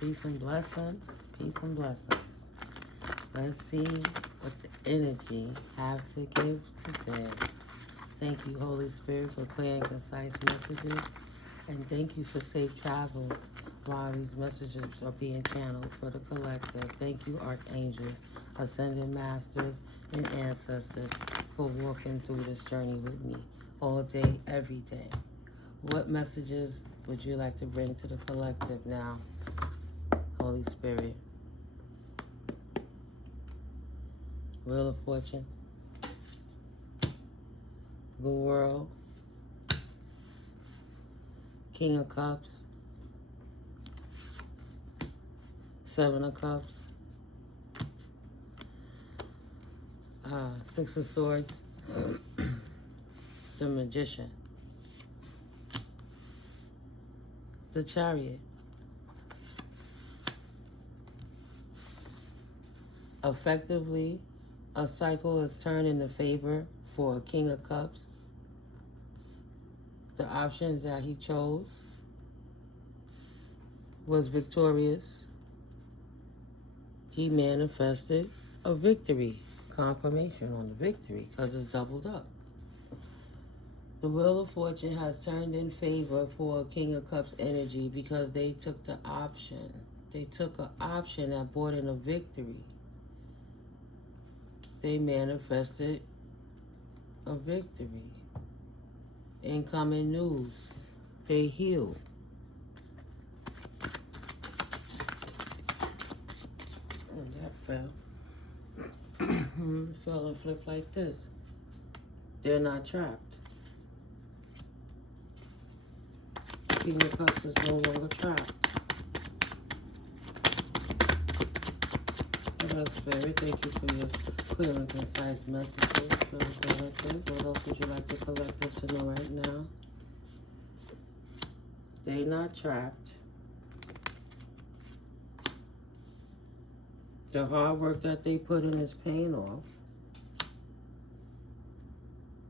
Peace and blessings. Peace and blessings. Let's see what the energy have to give today. Thank you, Holy Spirit, for clear and concise messages. And thank you for safe travels while these messages are being channeled for the collective. Thank you, archangels, ascended masters, and ancestors for walking through this journey with me all day, every day. What messages would you like to bring to the collective now, Holy Spirit? Wheel of Fortune, the World, King of Cups, Seven of Cups, Six of Swords, the Magician, the Chariot. Effectively, a cycle is turned into favor for a King of Cups. The options that he chose was victorious. He manifested a victory, confirmation on the victory, because it's doubled up. The Wheel of Fortune has turned in favor for a King of Cups energy because they took the option. They took an option that brought in a victory. They manifested a victory. Incoming news. They healed. Oh, that fell. Fell and flipped like this. They're not trapped. King of Cups is no longer trapped. Spirit, thank you for your clear and concise messages for the collective. What else would you like the collective to know right now? They not trapped. The hard work that they put in is paying off.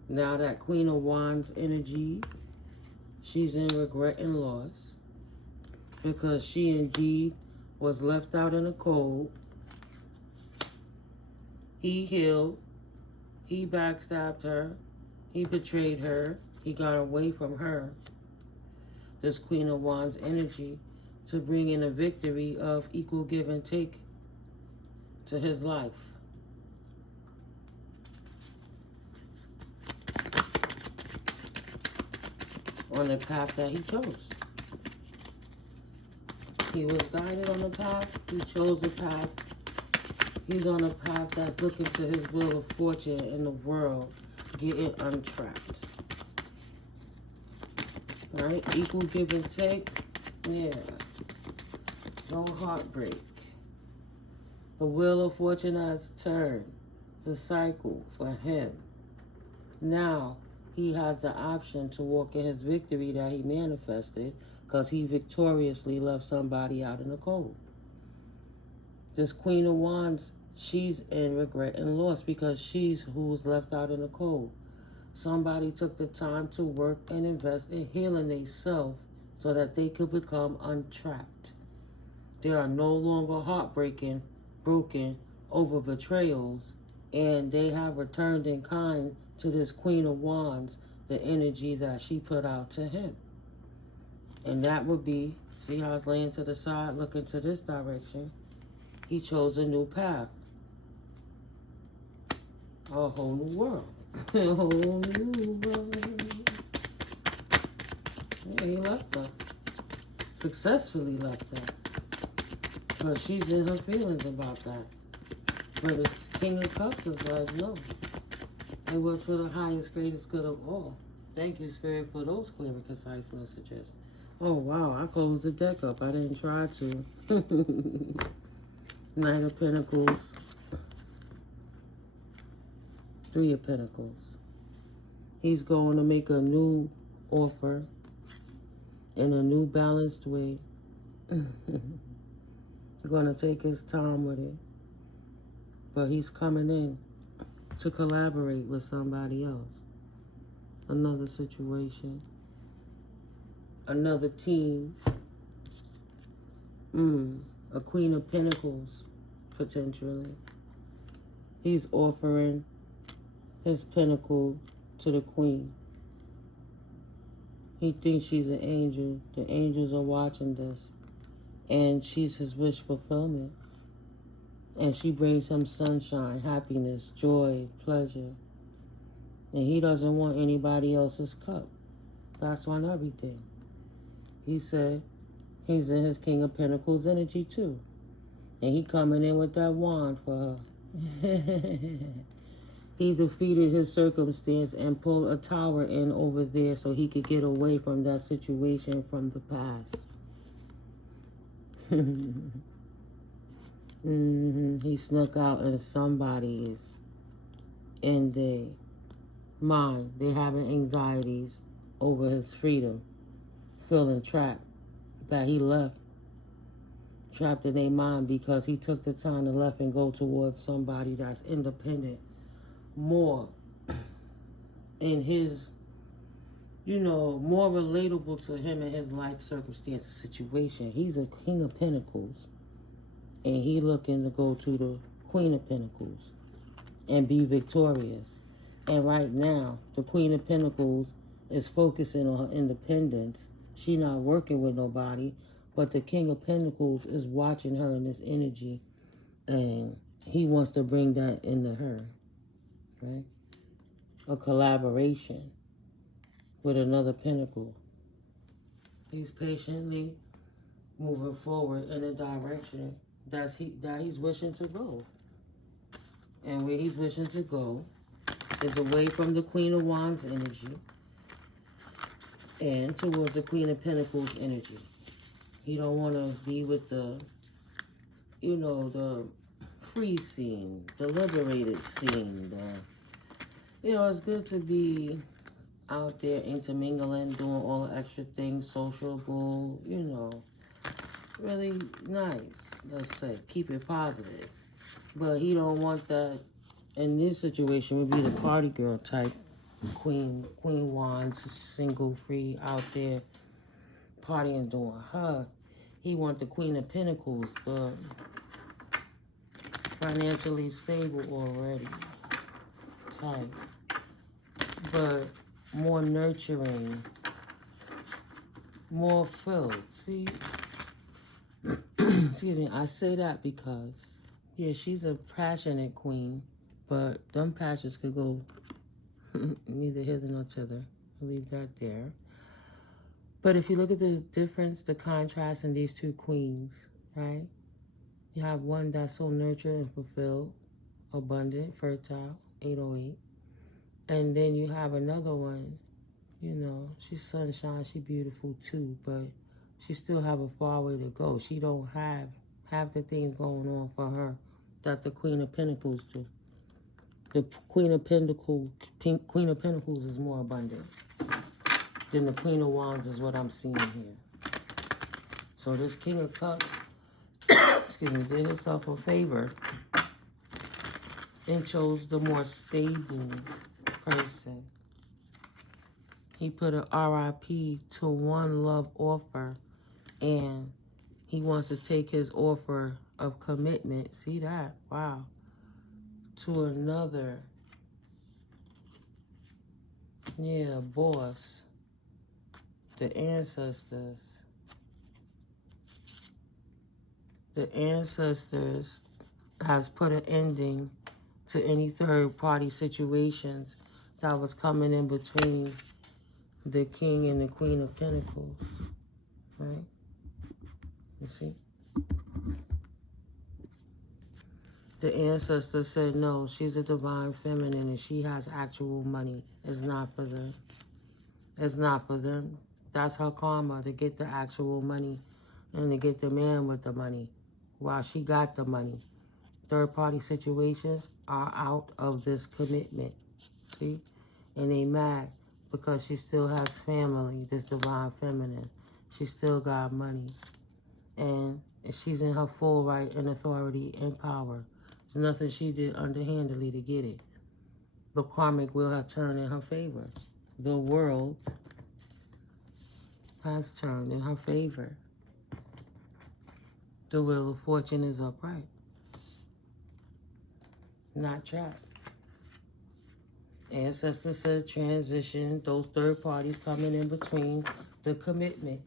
Now that Queen of Wands energy, she's in regret and loss because she indeed was left out in the cold. He healed, he backstabbed her, he betrayed her, he got away from her, this Queen of Wands energy, to bring in a victory of equal give and take to his life. On the path that he chose. He was guided on the path, he chose the path. He's on a path that's looking to his wheel of fortune in the world, getting untrapped. All right, equal give and take. Yeah. No heartbreak. The wheel of fortune has turned the cycle for him. Now he has the option to walk in his victory that he manifested because he victoriously left somebody out in the cold. This Queen of Wands, she's in regret and loss because she's who's left out in the cold. Somebody took the time to work and invest in healing themselves so that they could become untrapped. They are no longer broken over betrayals, and they have returned in kind to this Queen of Wands, the energy that she put out to him. And that would be, see how it's laying to the side, looking to this direction. He chose a new path. A whole new world. A whole new world. Yeah, he left her. Successfully left her. But she's in her feelings about that. But it's King of Cups is like, no. It was for the highest, greatest good of all. Thank you, Spirit, for those clear and concise messages. Oh, wow. I closed the deck up. I didn't try to. Knight of Pentacles. Three of Pentacles. He's going to make a new offer in a new balanced way. He's going to take his time with it. But he's coming in to collaborate with somebody else. Another situation. Another team. A Queen of Pentacles, potentially. He's offering his pentacle to the Queen. He thinks she's an angel. The angels are watching this. And she's his wish fulfillment. And she brings him sunshine, happiness, joy, pleasure. And he doesn't want anybody else's cup. That's on everything. He said he's in his King of Pentacles energy too. And he coming in with that wand for her. He defeated his circumstance and pulled a tower in over there so he could get away from that situation from the past. He snuck out in somebody's in their mind. They having anxieties over his freedom, feeling trapped, that he left. Trapped in their mind because he took the time to left and go towards somebody that's independent, more in his, more relatable to him and his life circumstances situation. He's a King of Pentacles, and he looking to go to the Queen of Pentacles and be victorious. And right now, the Queen of Pentacles is focusing on her independence. She not working with nobody. But the King of Pentacles is watching her in this energy, and he wants to bring that into her, right? A collaboration with another pentacle. He's patiently moving forward in a direction that he's wishing to go. And where he's wishing to go is away from the Queen of Wands energy and towards the Queen of Pentacles energy. He don't want to be with the, the free scene, the liberated scene. It's good to be out there intermingling, doing all the extra things, sociable, really nice, let's say. Keep it positive. But he don't want that. In this situation, would be the party girl type. Queen Wands, single, free, out there, partying, doing her. He want the Queen of Pentacles, the financially stable already type, but more nurturing, more filled. See, excuse me, I say that because, yeah, she's a passionate queen, but them passions could go neither hither nor thither. I'll leave that there. But if you look at the difference, the contrast in these two queens, right? You have one that's so nurtured and fulfilled, abundant, fertile, 808. And then you have another one, she's sunshine, she's beautiful too, but she still have a far way to go. She don't have half the things going on for her that the Queen of Pentacles do. The Queen of Pentacles is more abundant. Then the Queen of Wands is what I'm seeing here. So this King of Cups, excuse me, did himself a favor and chose the more stable person. He put an RIP to one love offer, and he wants to take his offer of commitment, see that, wow, to another, boss. The ancestors. The ancestors has put an ending to any third-party situations that was coming in between the King and the Queen of Pentacles, right? You see? The ancestors said, no, she's a divine feminine and she has actual money. It's not for them. It's not for them. That's her karma, to get the actual money and to get the man with the money while she got the money. Third-party situations are out of this commitment, see? And they mad because she still has family, this divine feminine. She still got money. And she's in her full right and authority and power. There's nothing she did underhandedly to get it. The karmic will have turned in her favor. The world has turned in her favor. The Wheel of Fortune is upright. Not trapped. Ancestors said transition, those third parties coming in between the commitment.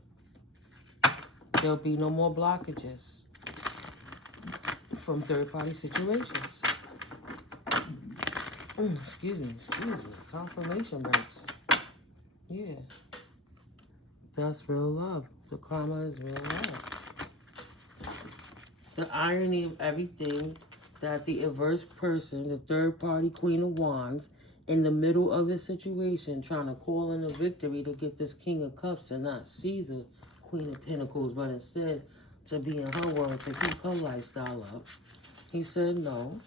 There'll be no more blockages from third-party situations. Excuse me. Confirmation burps. Yeah. That's real love. The karma is real love. The irony of everything, that the adverse person, the third-party Queen of Wands, in the middle of the situation, trying to call in a victory to get this King of Cups to not see the Queen of Pentacles, but instead to be in her world, to keep her lifestyle up. He said no.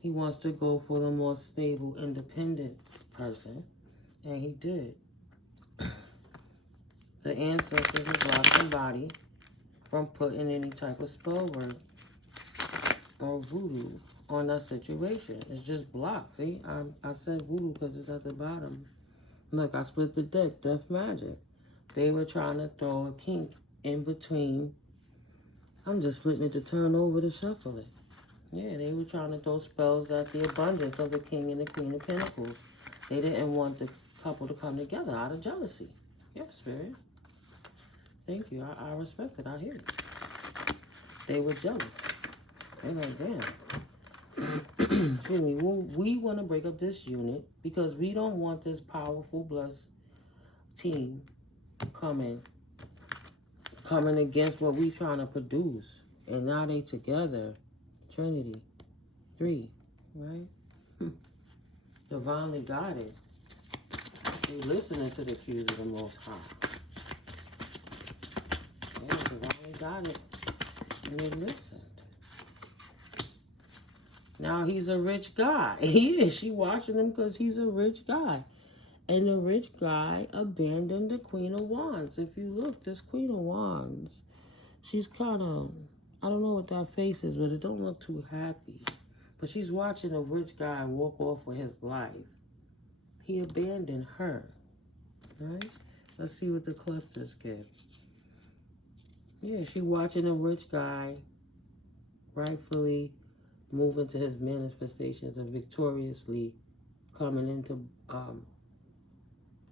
He wants to go for the more stable, independent person. And he did. The ancestors have blocked somebody from putting any type of spell work or voodoo on that situation. It's just blocked. See, I said voodoo because it's at the bottom. Look, I split the deck. Death magic. They were trying to throw a kink in between. I'm just splitting it to turn over to shuffle it. Yeah, they were trying to throw spells at the abundance of the King and the Queen of Pentacles. They didn't want the couple to come together out of jealousy. Yeah, Spirit. Thank you. I respect it. I hear it. They were jealous. They're like, damn. Excuse me. We want to break up this unit because we don't want this powerful, blessed team coming against what we trying to produce. And now they together. Trinity. 3. Right? Divinely guided. They listening to the cues of the Most High. Yeah, divinely guided. And they listened. Now he's a rich guy. He is. She watching him because he's a rich guy. And the rich guy abandoned the Queen of Wands. If you look, this Queen of Wands, she's kind of, I don't know what that face is, but it don't look too happy. But she's watching a rich guy walk off with his life. He abandoned her. Right? Let's see what the clusters give. Yeah, she watching a rich guy rightfully move into his manifestations and victoriously coming into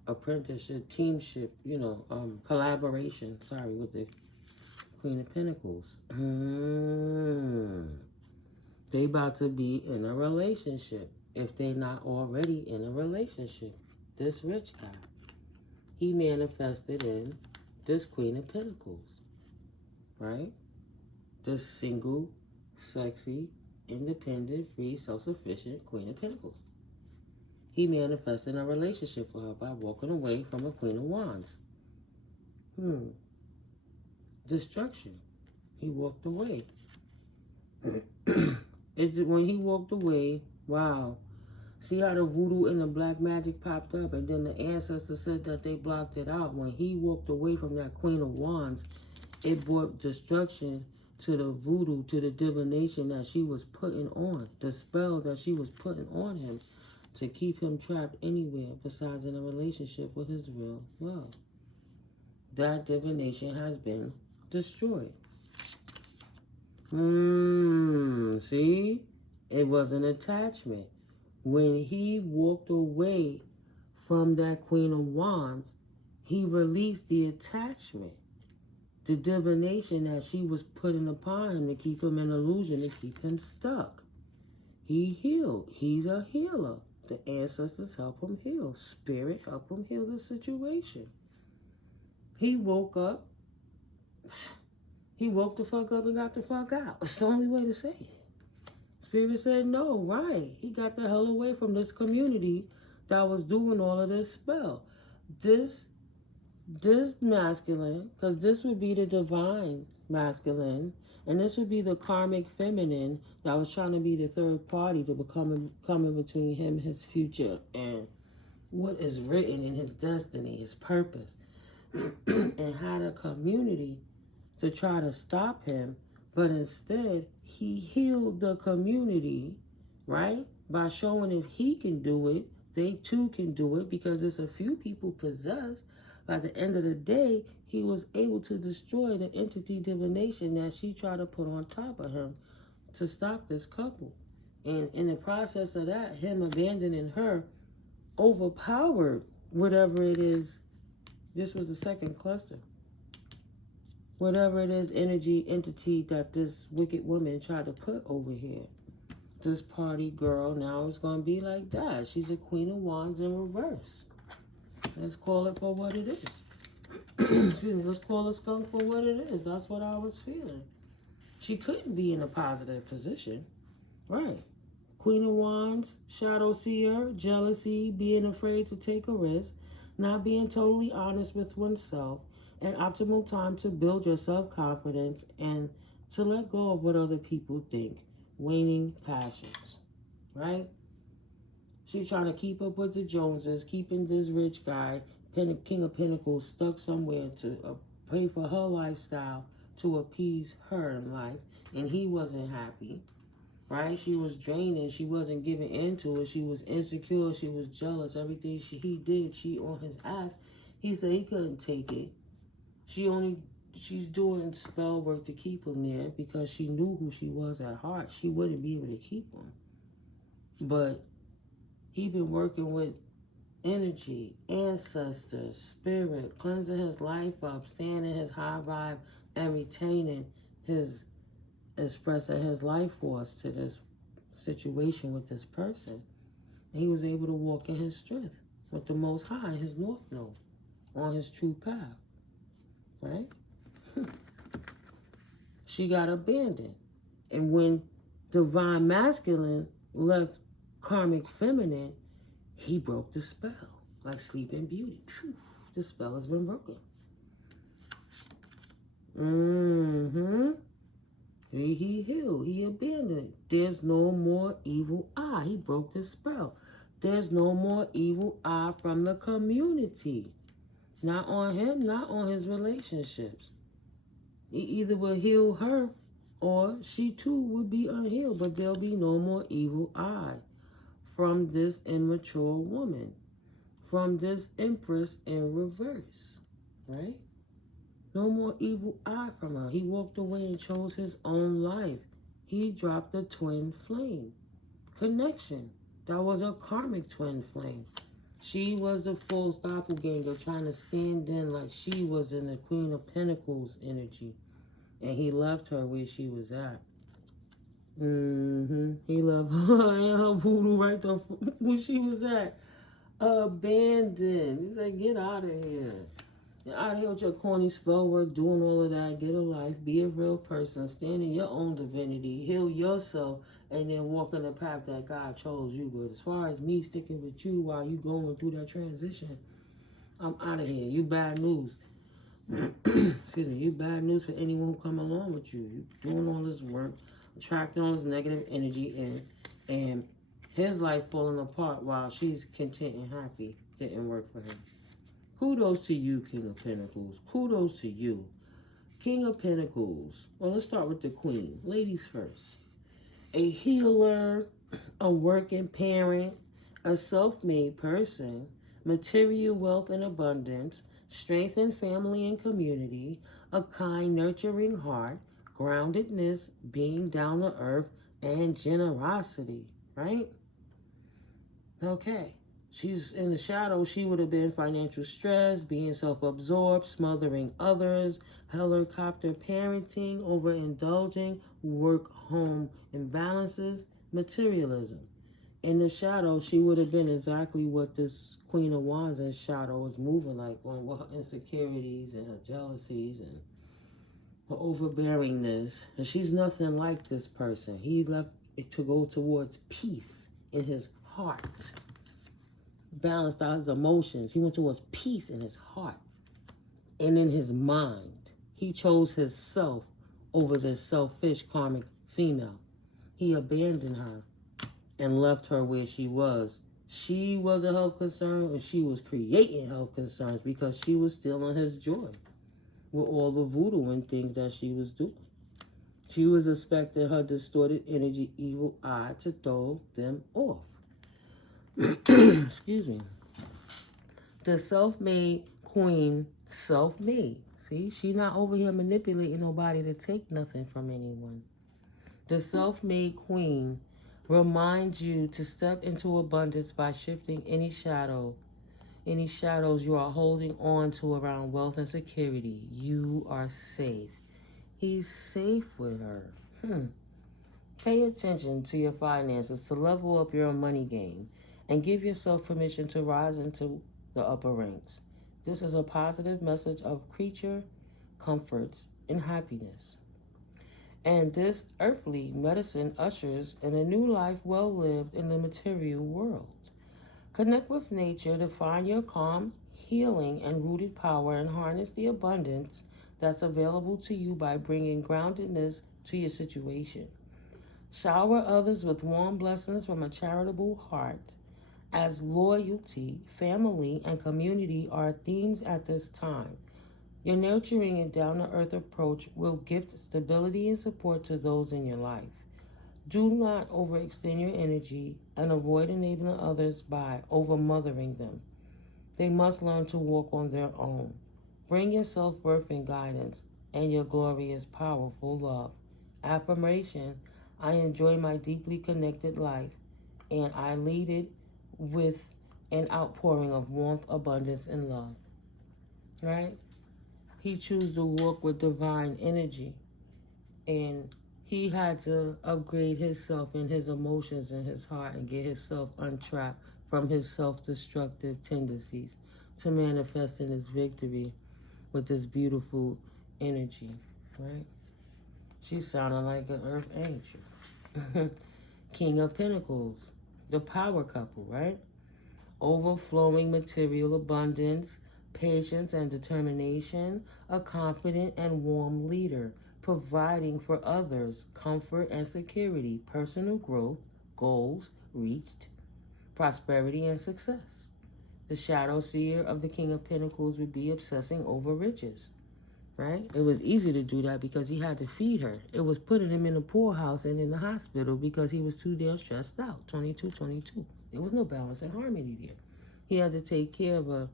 apprenticeship, teamship, you know, collaboration, sorry, with the Queen of Pentacles. They about to be in a relationship, if they're not already in a relationship. This rich guy, he manifested in this Queen of Pentacles, right? This single, sexy, independent, free, self-sufficient Queen of Pentacles. He manifested a relationship for her by walking away from a Queen of Wands. Destruction. He walked away. When he walked away, wow. See how the voodoo and the black magic popped up, and then the ancestors said that they blocked it out. When he walked away from that Queen of Wands, it brought destruction to the voodoo, to the divination that she was putting on, the spell that she was putting on him to keep him trapped anywhere besides in a relationship with his real love. That divination has been destroyed. See? It was an attachment. When he walked away from that Queen of Wands, he released the attachment. The divination that she was putting upon him to keep him in illusion, to keep him stuck. He healed. He's a healer. The ancestors help him heal. Spirit help him heal the situation. He woke up. He woke the fuck up and got the fuck out. It's the only way to say it. Spirit said no, right. He got the hell away from this community that was doing all of this spell. This masculine, because this would be the divine masculine, and this would be the karmic feminine that was trying to be the third party to come in between him, his future, and what is written in his destiny, his purpose, and had a community to try to stop him. But instead, he healed the community, right? By showing if he can do it, they too can do it, because there's a few people possessed. By the end of the day, he was able to destroy the entity divination that she tried to put on top of him to stop this couple. And in the process of that, him abandoning her overpowered whatever it is. This was the second cluster. Whatever it is, energy, entity that this wicked woman tried to put over here. This party girl now is going to be like that. She's a Queen of Wands in reverse. Let's call it for what it is. Excuse me, let's call a skunk for what it is. That's what I was feeling. She couldn't be in a positive position. Right. Queen of Wands, shadow seer, jealousy, being afraid to take a risk, not being totally honest with oneself, an optimal time to build your self-confidence and to let go of what other people think. Waning passions. Right? She's trying to keep up with the Joneses, keeping this rich guy, King of Pentacles, stuck somewhere to pay for her lifestyle, to appease her in life, and he wasn't happy. Right? She was draining. She wasn't giving into it. She was insecure. She was jealous. Everything he did, she on his ass. He said he couldn't take it. She's doing spell work to keep him there because she knew who she was at heart. She wouldn't be able to keep him. But he been working with energy, ancestors, spirit, cleansing his life up, staying in his high vibe, and retaining his expressing his life force to this situation with this person. And he was able to walk in his strength with the Most High, his North Node, on his true path. Right? She got abandoned. And when Divine Masculine left Karmic Feminine, he broke the spell. Like Sleeping Beauty. Whew, the spell has been broken. He healed. He abandoned. There's no more evil eye. He broke the spell. There's no more evil eye from the community. Not on him, not on his relationships. He either will heal her or she too would be unhealed. But there'll be no more evil eye from this immature woman. From this Empress in reverse. Right? No more evil eye from her. He walked away and chose his own life. He dropped the twin flame connection. That was a karmic twin flame. She was the full doppelganger trying to stand in like she was in the Queen of Pentacles energy. And he left her where she was at. He left her and her voodoo right there where she was at. Abandoned. He said, get out of here. Get out of here with your corny spell work, doing all of that. Get a life. Be a real person. Stand in your own divinity. Heal yourself. And then walk in the path that God chose you. But as far as me sticking with you while you going through that transition, I'm out of here. You bad news. Excuse me. You bad news for anyone who come along with you. You doing all this work, attracting all this negative energy in, and his life falling apart while she's content and happy. Didn't work for him. Kudos to you, King of Pentacles. Kudos to you. King of Pentacles. Well, let's start with the Queen. Ladies first. A healer, a working parent, a self-made person, material wealth and abundance, strength in family and community, a kind, nurturing heart, groundedness, being down to earth, and generosity, right? Okay. She's in the shadow. She would have been financial stress, being self-absorbed, smothering others, helicopter parenting, overindulging, work-home imbalances, materialism. In the shadow, she would have been exactly what this Queen of Wands in shadow is moving like, on her insecurities and her jealousies and her overbearingness. And she's nothing like this person. He left it to go towards peace in his heart. Balanced out his emotions. He went towards peace in his heart and in his mind. He chose his self over this selfish karmic female. He abandoned her and left her where she was. She was a health concern, and she was creating health concerns because she was stealing his joy with all the voodoo and things that she was doing. She was expecting her distorted energy, evil eye to throw them off. Excuse me. The self-made queen, self-made. See, she not over here manipulating nobody to take nothing from anyone. The self-made queen reminds you to step into abundance by shifting any shadows you are holding on to around wealth and security. You are safe. He's safe with her. Pay attention to your finances to level up your money game and give yourself permission to rise into the upper ranks. This is a positive message of creature comforts and happiness. And this earthly medicine ushers in a new life well lived in the material world. Connect with nature to find your calm, healing, and rooted power and harness the abundance that's available to you by bringing groundedness to your situation. Shower others with warm blessings from a charitable heart, as loyalty, family, and community are themes at this time. Your nurturing and down-to-earth approach will gift stability and support to those in your life. Do not overextend your energy and avoid enabling others by over-mothering them. They must learn to walk on their own. Bring your self-worth and guidance and your glorious, powerful love. Affirmation: I enjoy my deeply connected life, and I lead it with an outpouring of warmth, abundance, and love. Right? He chose to walk with divine energy, and he had to upgrade himself and his emotions and his heart and get himself untrapped from his self-destructive tendencies to manifest in his victory with this beautiful energy, right? She sounded like an earth angel. King of Pentacles, the power couple, right? Overflowing material abundance, patience and determination, a confident and warm leader, providing for others comfort and security, personal growth, goals reached, prosperity and success. The shadow seer of the King of Pentacles would be obsessing over riches, right? It was easy to do that because he had to feed her. It was putting him in the poorhouse and in the hospital because he was too damn stressed out. 22. There was no balance and harmony there. He had to take care of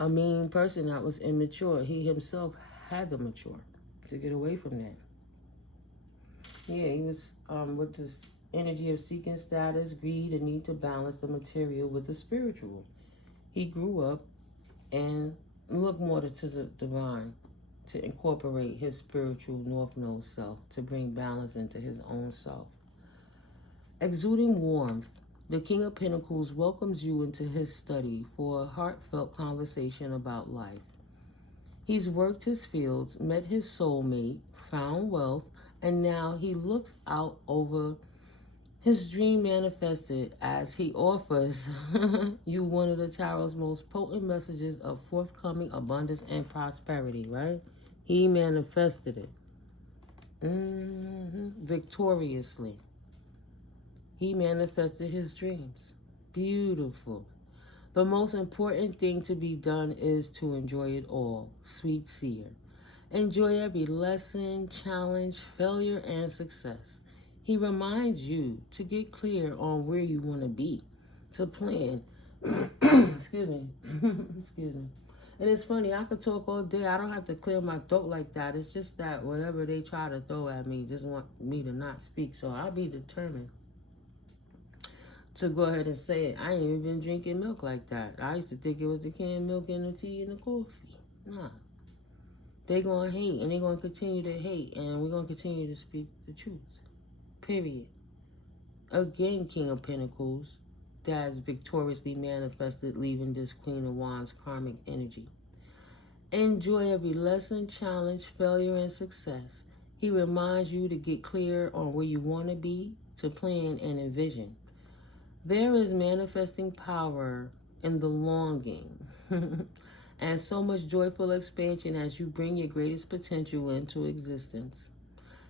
a mean person that was immature. He himself had to mature to get away from that. Yeah, he was with this energy of seeking status, greed, and need to balance the material with the spiritual. He grew up and looked more to the divine, to incorporate his spiritual North Node self, to bring balance into his own self. Exuding warmth, the King of Pentacles welcomes you into his study for a heartfelt conversation about life. He's worked his fields, met his soulmate, found wealth, and now he looks out over his dream manifested as he offers you one of the tarot's most potent messages of forthcoming abundance and prosperity, right? He manifested it victoriously. He manifested his dreams. Beautiful. The most important thing to be done is to enjoy it all, sweet seer. Enjoy every lesson, challenge, failure, and success. He reminds you to get clear on where you want to be, to plan. Excuse me. Excuse me. And it's funny, I could talk all day. I don't have to clear my throat like that. It's just that whatever they try to throw at me, just want me to not speak. So I'll be determined to go ahead and say it. I ain't even been drinking milk like that. I used to think it was the canned milk and the tea and the coffee. Nah. They're going to hate, and they're going to continue to hate, and we're going to continue to speak the truth. Period. Again, King of Pentacles, that's victoriously manifested, leaving this Queen of Wands karmic energy. Enjoy every lesson, challenge, failure, and success. He reminds you to get clear on where you want to be, to plan and envision. There is manifesting power in the longing and so much joyful expansion as you bring your greatest potential into existence.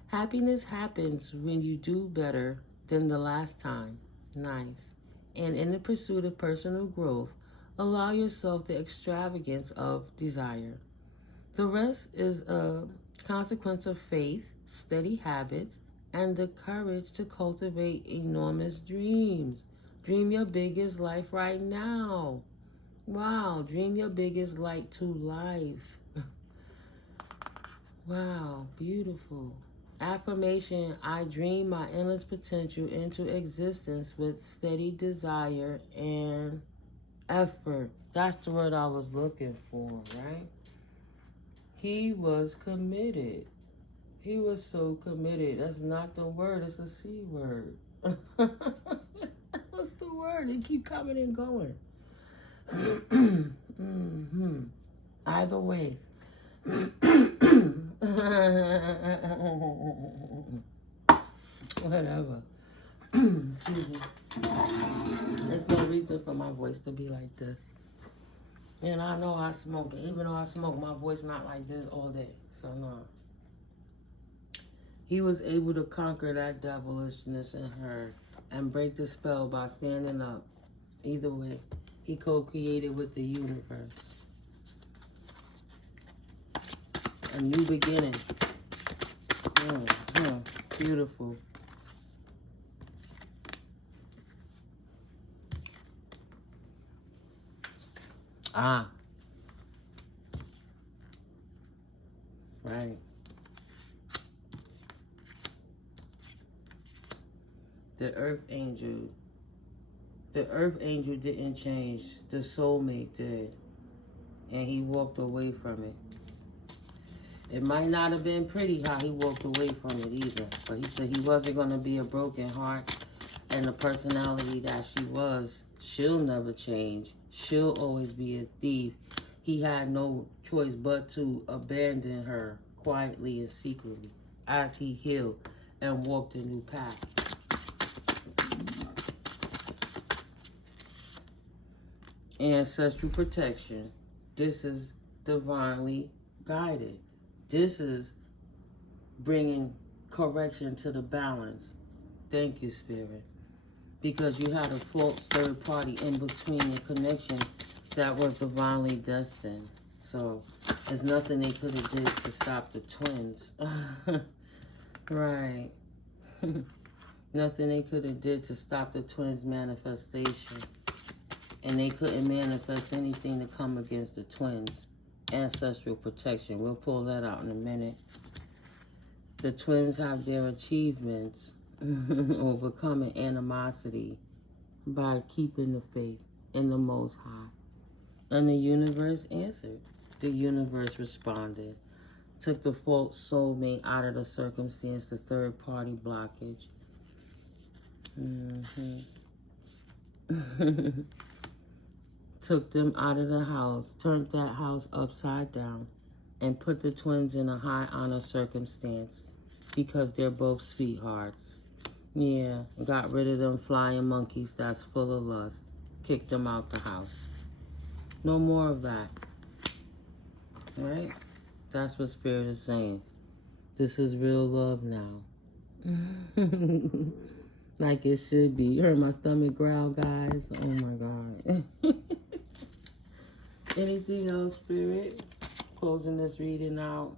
Happiness happens when you do better than the last time. Nice. And in the pursuit of personal growth, allow yourself the extravagance of desire. The rest is a consequence of faith, steady habits, and the courage to cultivate enormous dreams. Dream your biggest life right now. Wow, dream your biggest light to life. Wow, beautiful. Affirmation, I dream my endless potential into existence with steady desire and effort. That's the word I was looking for, right? He was committed. He was so committed. That's not the word, it's a C word. What's the word? They keep coming and going. Either way. Whatever. Excuse me. There's no reason for my voice to be like this. And I know I smoke. Even though I smoke, my voice not like this all day. So no. He was able to conquer that devilishness in her and break the spell by standing up. Either way, he co-created with the universe. A new beginning. Beautiful. Ah. Right. The earth angel. The earth angel didn't change. The soulmate did. And he walked away from it. It might not have been pretty how he walked away from it either. But he said he wasn't going to be a broken heart. And the personality that she was, she'll never change. She'll always be a thief. He had no choice but to abandon her quietly and secretly as he healed and walked a new path. Ancestral protection. This is divinely guided. This is bringing correction to the balance. Thank you, Spirit. Because you had a false third party in between the connection that was divinely destined. So there's nothing they could have did to stop the twins. Right. Nothing they could have did to stop the twins' manifestation. And they couldn't manifest anything to come against the twins. Ancestral protection. We'll pull that out in a minute. The twins have their achievements overcoming animosity by keeping the faith in the Most High. And the universe answered. The universe responded. Took the false soulmate out of the circumstance, the third party blockage. Took them out of the house, turned that house upside down, and put the twins in a high honor circumstance because they're both sweethearts. Yeah, got rid of them flying monkeys that's full of lust. Kicked them out the house. No more of that. Right? That's what Spirit is saying. This is real love now. Like it should be. You heard my stomach growl, guys? Oh my God. Anything else, Spirit? Closing this reading out.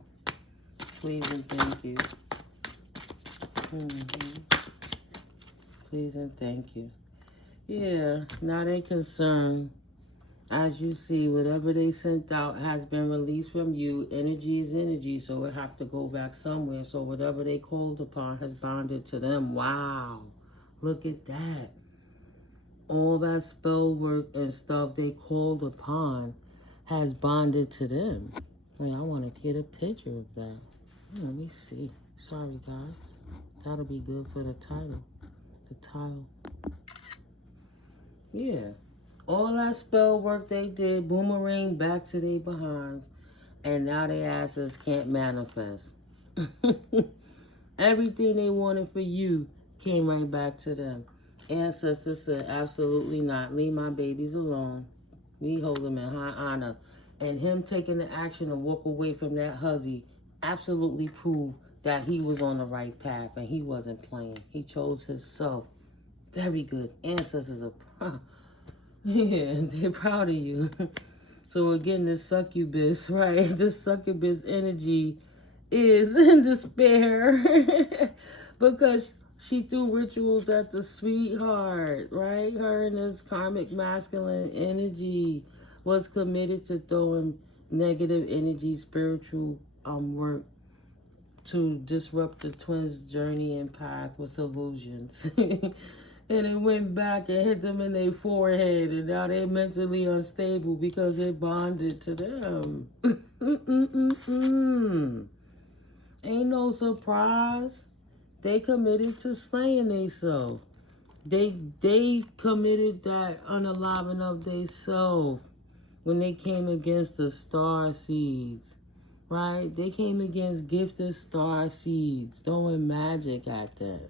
Please and thank you. Please and thank you. Yeah, now they concerned. As you see, whatever they sent out has been released from you. Energy is energy, so it have to go back somewhere. So whatever they called upon has bonded to them. Wow. Look at that. All that spell work and stuff they called upon has bonded to them. Wait, I want to get a picture of that. Let me see. Sorry, guys. That'll be good for the title. The title. Yeah. All that spell work they did, boomerang back to their behinds, and now their asses can't manifest. Everything they wanted for you came right back to them. Ancestors said, absolutely not. Leave my babies alone. We hold them in high honor. And him taking the action to walk away from that huzzy absolutely proved that he was on the right path and he wasn't playing. He chose himself. Very good. Ancestors are proud. Yeah, they're proud of you. So again, this succubus, right? This succubus energy is in despair because she threw rituals at the sweetheart, right? Her and this karmic masculine energy. was committed to throwing negative energy, spiritual work to disrupt the twins' journey and path with illusions. And it went back and hit them in their forehead, and now they're mentally unstable because it bonded to them. Ain't no surprise. They committed to slaying themselves. They committed that unaliving of themselves when they came against the star seeds. Right? They came against gifted star seeds, throwing magic at them.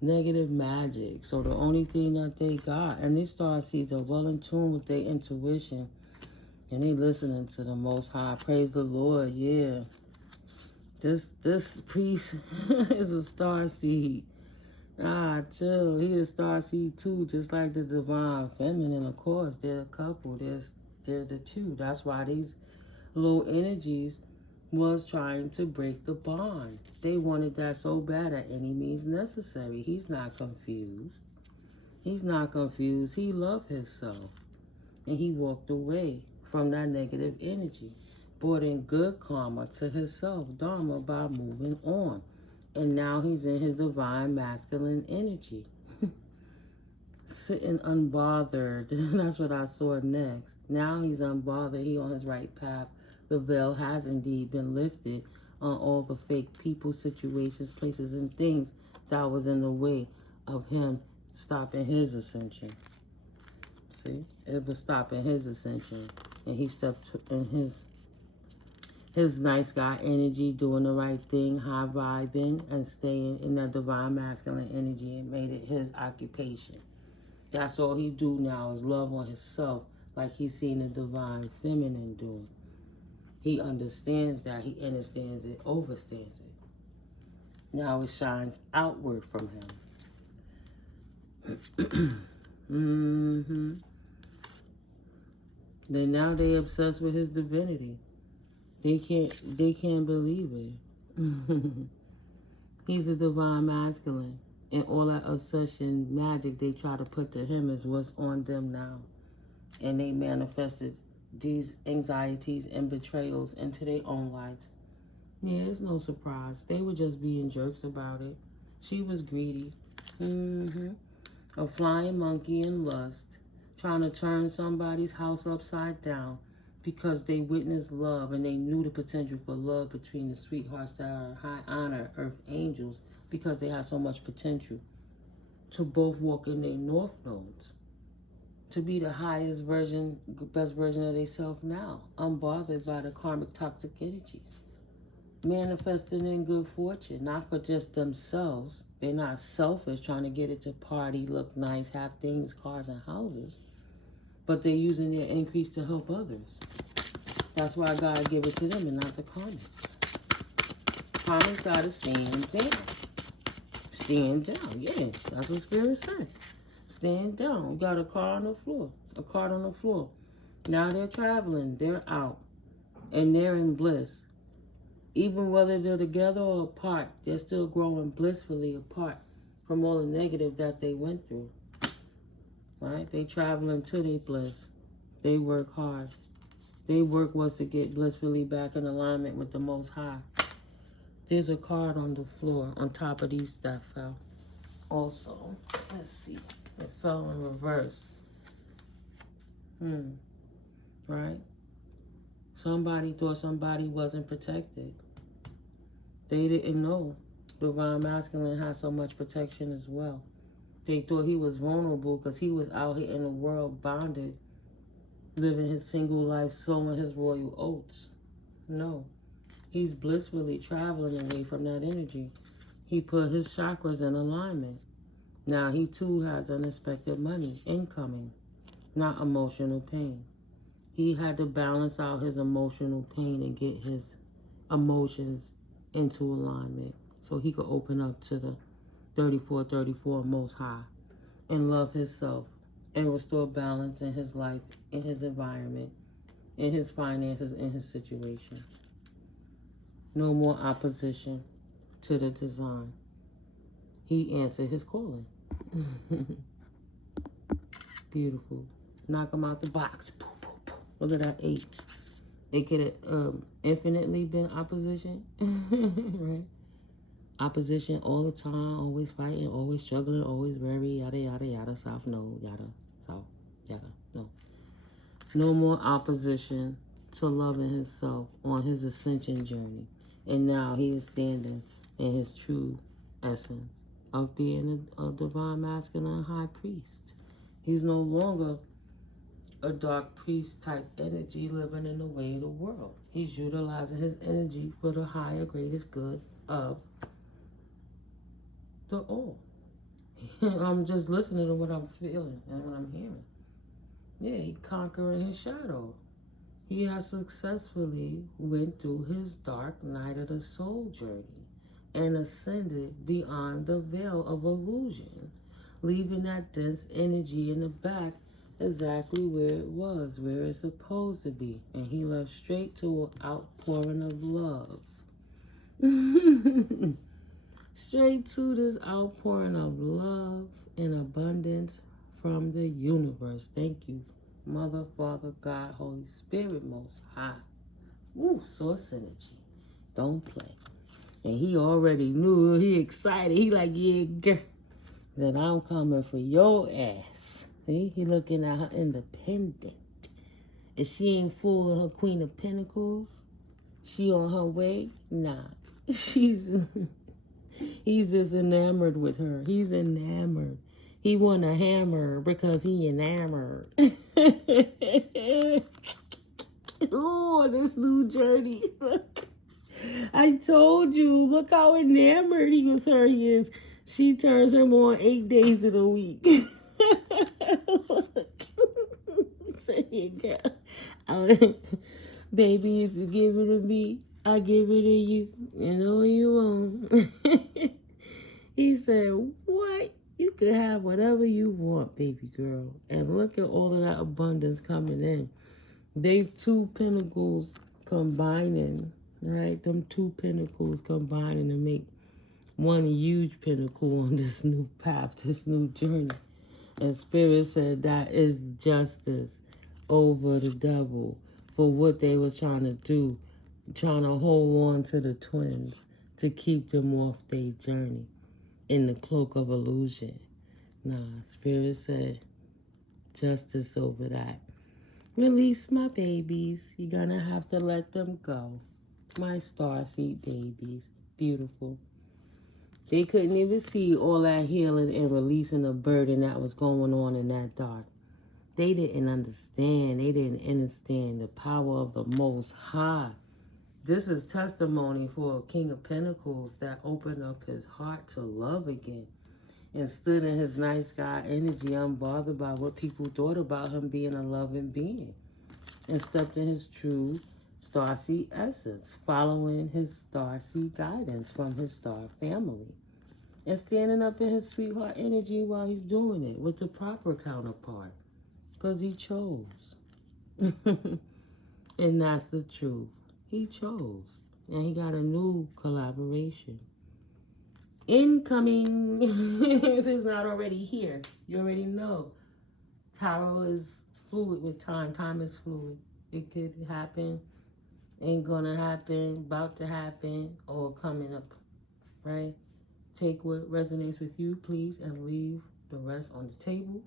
Negative magic. So the only thing that they got, and these star seeds are well in tune with their intuition, and they listening to the Most High. Praise the Lord. Yeah, this priest is a star seed. Chill. He is star seed too, just like the divine feminine. Of course, they're a couple. They're the two. That's why these low energies was trying to break the bond. They wanted that so bad at any means necessary. He's not confused. He's not confused. He loved himself. And he walked away from that negative energy. Brought in good karma to himself, Dharma, by moving on. And now he's in his divine masculine energy. Sitting unbothered. That's what I saw next. Now he's unbothered. He on his right path. The veil has indeed been lifted on all the fake people, situations, places, and things that was in the way of him stopping his ascension. See? It was stopping his ascension. And he stepped in his nice guy energy, doing the right thing, high vibing, and staying in that divine masculine energy, and made it his occupation. That's all he do now is love on himself, like he's seen the divine feminine doing. He understands that. He understands it, overstands it. Now it shines outward from him. Then now they obsessed with his divinity. They can't believe it. He's a divine masculine. And all that obsession magic they try to put to him is what's on them now. And they manifested these anxieties and betrayals into their own lives. Yeah, it's no surprise. They were just being jerks about it. She was greedy. A flying monkey in lust, trying to turn somebody's house upside down because they witnessed love and they knew the potential for love between the sweethearts that are high honor earth angels, because they had so much potential to both walk in their north nodes, to be the highest version, best version of themselves now, unbothered by the karmic toxic energies, manifesting in good fortune, not for just themselves. They're not selfish, trying to get it to party, look nice, have things, cars, and houses, but they're using their increase to help others. That's why God gave it to them and not the karmics. Karmics got to stand down. Stand down, yeah, that's what Spirit said. Stand down. We got a car on the floor. A cart on the floor. Now they're traveling. They're out. And they're in bliss. Even whether they're together or apart, they're still growing blissfully apart from all the negative that they went through. Right? They traveling to their bliss. They work hard. Their work was to get blissfully back in alignment with the Most High. There's a card on the floor on top of these that fell. Also, let's see. It fell in reverse. Right? Somebody thought somebody wasn't protected. They didn't know Divine Masculine had so much protection as well. They thought he was vulnerable because he was out here in the world bonded, living his single life, sowing his royal oats. No. He's blissfully traveling away from that energy. He put his chakras in alignment. Now he too has unexpected money incoming, not emotional pain. He had to balance out his emotional pain and get his emotions into alignment so he could open up to the 3434 Most High and love himself and restore balance in his life, in his environment, in his finances, in his situation. No more opposition to the design. He answered his calling. Beautiful. Knock him out the box. Poof, poof, poof. Look at that 8. It could have infinitely been opposition, right? Opposition all the time, always fighting, always struggling, always very yada, yada, yada, south, no, yada, south, yada, no. No more opposition to loving himself on his ascension journey. And now he is standing in his true essence of being a divine masculine high priest. He's no longer a dark priest type energy living in the way of the world. He's utilizing his energy for the higher, greatest good of the all. I'm just listening to what I'm feeling and what I'm hearing. Yeah, he conquering his shadow. He has successfully went through his dark night of the soul journey and ascended beyond the veil of illusion, leaving that dense energy in the back exactly where it was, where it's supposed to be. And he left straight to an outpouring of love. Straight to this outpouring of love and abundance from the universe. Thank you, Mother, Father, God, Holy Spirit, Most High. Woo, source energy. Don't play. And he already knew. He excited. He like, yeah, girl. Then I'm coming for your ass. See, he looking at her independent. And she ain't fooling her Queen of Pentacles. She on her way? Nah. He's just enamored with her. He's enamored. He want a hammer because he enamored. Oh, this new journey. Look. I told you. Look how enamored he with her he is. She turns him on 8 days of the week. Look. Say it, girl. Baby, if you give it to me, I give it to you. You know you won't. He said, what? You could have whatever you want, baby girl. And look at all of that abundance coming in. They 2 pentacles combining, right? Them 2 pentacles combining to make one huge pinnacle on this new path, this new journey. And Spirit said that is justice over the devil for what they was trying to do, trying to hold on to the twins to keep them off their journey in the cloak of illusion. Nah, Spirit said justice over that. Release my babies. You're gonna have to let them go. My starseed babies. Beautiful. They couldn't even see all that healing and releasing the burden that was going on in that dark. They didn't understand. They didn't understand the power of the Most High. This is testimony for a King of Pentacles that opened up his heart to love again and stood in his night sky energy, unbothered by what people thought about him being a loving being, and stepped in his true starseed essence, following his starseed guidance from his star family, and standing up in his sweetheart energy while he's doing it with the proper counterpart, because he chose. And that's the truth. He chose. And he got a new collaboration. Incoming. If it's not already here, you already know. Tarot is fluid with time. Time is fluid. It could happen, ain't gonna happen, about to happen, or coming up, right? Take what resonates with you, please, and leave the rest on the table.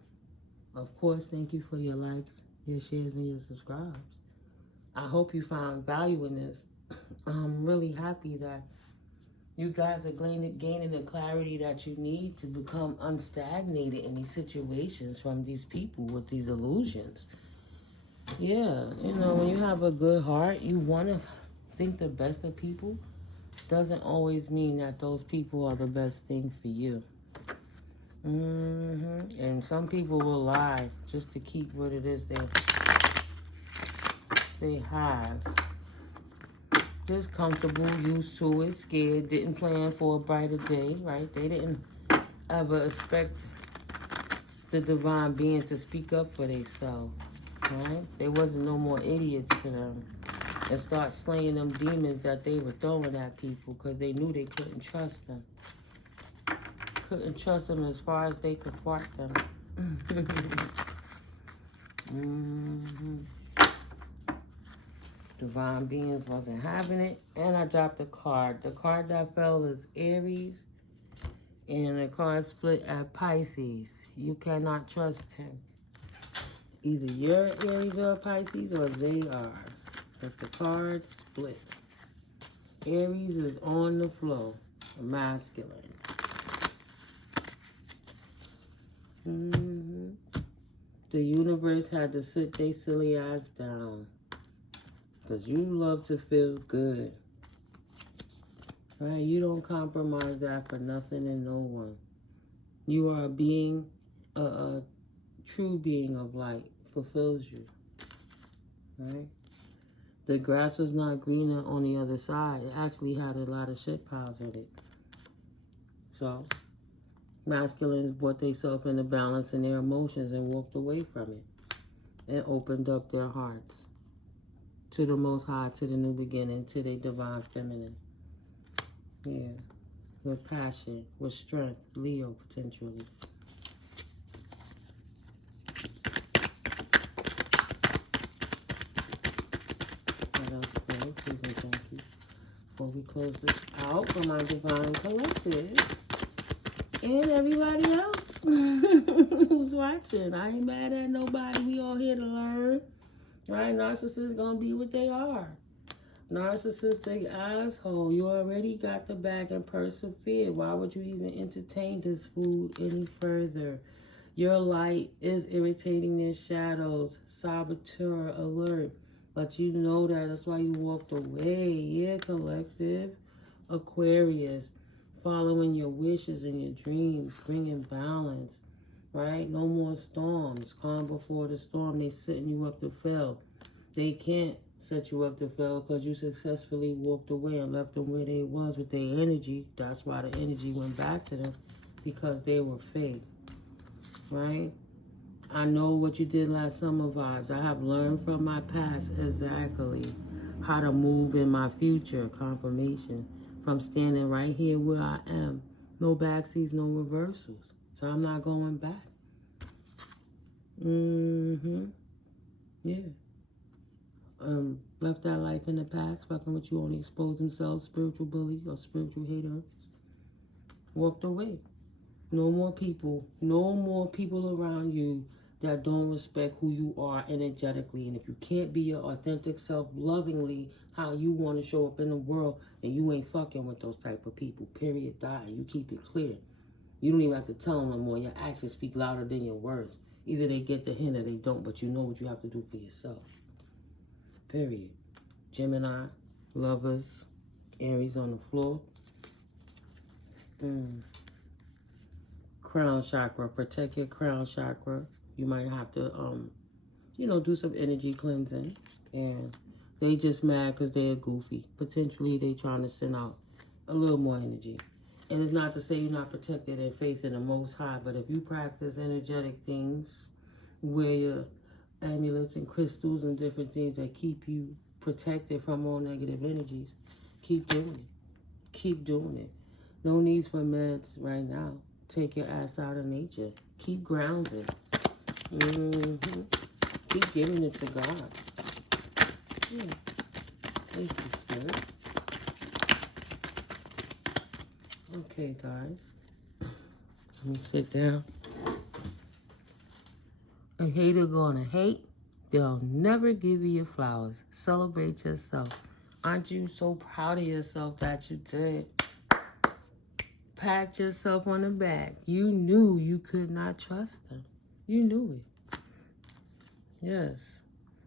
Of course, thank you for your likes, your shares, and your subscribes. I hope you found value in this. I'm really happy that you guys are gaining the clarity that you need to become unstagnated in these situations from these people with these illusions. Yeah, you know, when you have a good heart, you want to think the best of people. Doesn't always mean that those people are the best thing for you. And some people will lie just to keep what it is they have. Just comfortable, used to it, scared, didn't plan for a brighter day, right? They didn't ever expect the divine being to speak up for themselves, right? There wasn't no more idiots to them and start slaying them demons that they were throwing at people because they knew they couldn't trust them. Couldn't trust them as far as they could fart them. Divine beings wasn't having it. And I dropped a card. The card that fell is Aries. And the card split at Pisces. You cannot trust him. Either you're Aries or Pisces or they are. But the card split. Aries is on the flow. Masculine. The universe had to sit their silly ass down. Because you love to feel good. Right? You don't compromise that for nothing and no one. You are a being, a true being of light. Fulfills you. Right? The grass was not greener on the other side. It actually had a lot of shit piles in it. So, masculines brought themselves into balance in their emotions and walked away from it. And opened up their hearts to the Most High, to the new beginning, to their divine feminine. Yeah. With passion, with strength. Leo, potentially. What else, please and thank you. Before we close this out for my divine collective and everybody else who's watching. I ain't mad at nobody. We all here to learn. Right? Narcissists gonna be what they are. Narcissistic asshole. You already got the bag and persevered. Why would you even entertain this food any further? Your light is irritating their shadows. Saboteur alert. But you know that. That's why you walked away. Yeah, collective. Aquarius. Following your wishes and your dreams. Bringing balance. Right? No more storms. Calm before the storm. They setting you up to fail. They can't set you up to fail because you successfully walked away and left them where they was with their energy. That's why the energy went back to them, because they were fake. Right? I know what you did last summer vibes. I have learned from my past exactly how to move in my future. Confirmation. From standing right here where I am. No backseats, no reversals. So I'm not going back. Yeah. Left that life in the past, fucking with you, only expose themselves, spiritual bully or spiritual haters. Walked away. No more people around you that don't respect who you are energetically. And if you can't be your authentic self lovingly, how you want to show up in the world, then you ain't fucking with those type of people. Period. Die. You keep it clear. You don't even have to tell them no more. Your actions speak louder than your words. Either they get the hint or they don't, but you know what you have to do for yourself. Period. Gemini, lovers, Aries on the floor. Crown chakra. Protect your crown chakra. You might have to, do some energy cleansing. And they just mad because they're goofy. Potentially, they trying to send out a little more energy. And it's not to say you're not protected in faith in the Most High, but if you practice energetic things, wear your amulets and crystals and different things that keep you protected from all negative energies, keep doing it. Keep doing it. No need for meds right now. Take your ass out of nature. Keep grounded. Keep giving it to God. Yeah. Thank you, Spirit. Okay, guys. Let me sit down. A hater gonna hate. They'll never give you your flowers. Celebrate yourself. Aren't you so proud of yourself that you did? Pat yourself on the back. You knew you could not trust them. You knew it. Yes.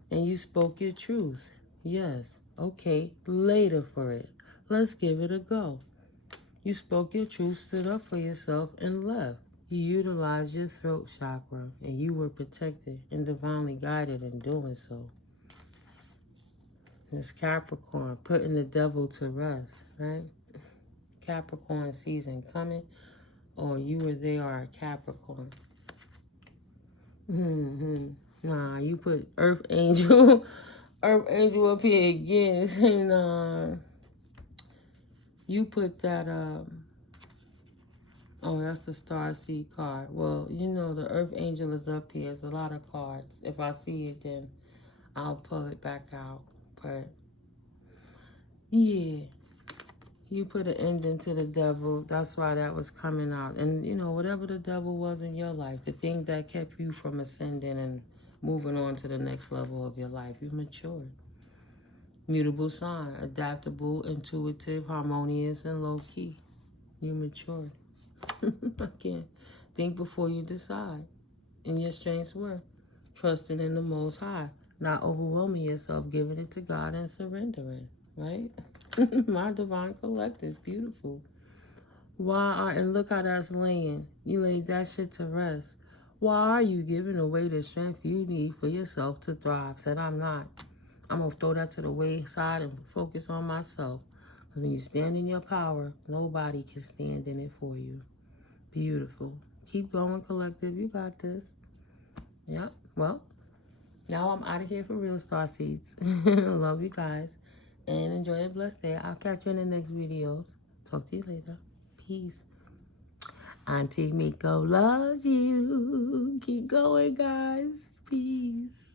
And you spoke your truth. Yes. Okay, later for it. Let's give it a go. You spoke your truth, stood up for yourself, and left. You utilized your throat chakra, and you were protected and divinely guided in doing so. It's Capricorn, putting the devil to rest, right? Capricorn season coming, or you or they are a Capricorn. Nah, you put Earth Angel, Earth Angel up here again. This ain't, you put that, oh, that's the Starseed card. Well, you know, the Earth Angel is up here. There's a lot of cards. If I see it, then I'll pull it back out. But Yeah. You put an ending to the devil. That's why that was coming out. And, you know, whatever the devil was in your life, the thing that kept you from ascending and moving on to the next level of your life, you've matured. Mutable sign, adaptable, intuitive, harmonious, and low-key. You matured. Again, think before you decide. And your strengths were trusting in the Most High, not overwhelming yourself, giving it to God and surrendering, right? My divine collective, beautiful. And look how that's laying. You laid that shit to rest. Why are you giving away the strength you need for yourself to thrive? Said I'm not. I'm going to throw that to the wayside and focus on myself. Because when you stand in your power, nobody can stand in it for you. Beautiful. Keep going, collective. You got this. Yeah. Well, now I'm out of here for real, starseeds. Love you guys. And enjoy a blessed day. I'll catch you in the next videos. Talk to you later. Peace. Auntie Miko loves you. Keep going, guys. Peace.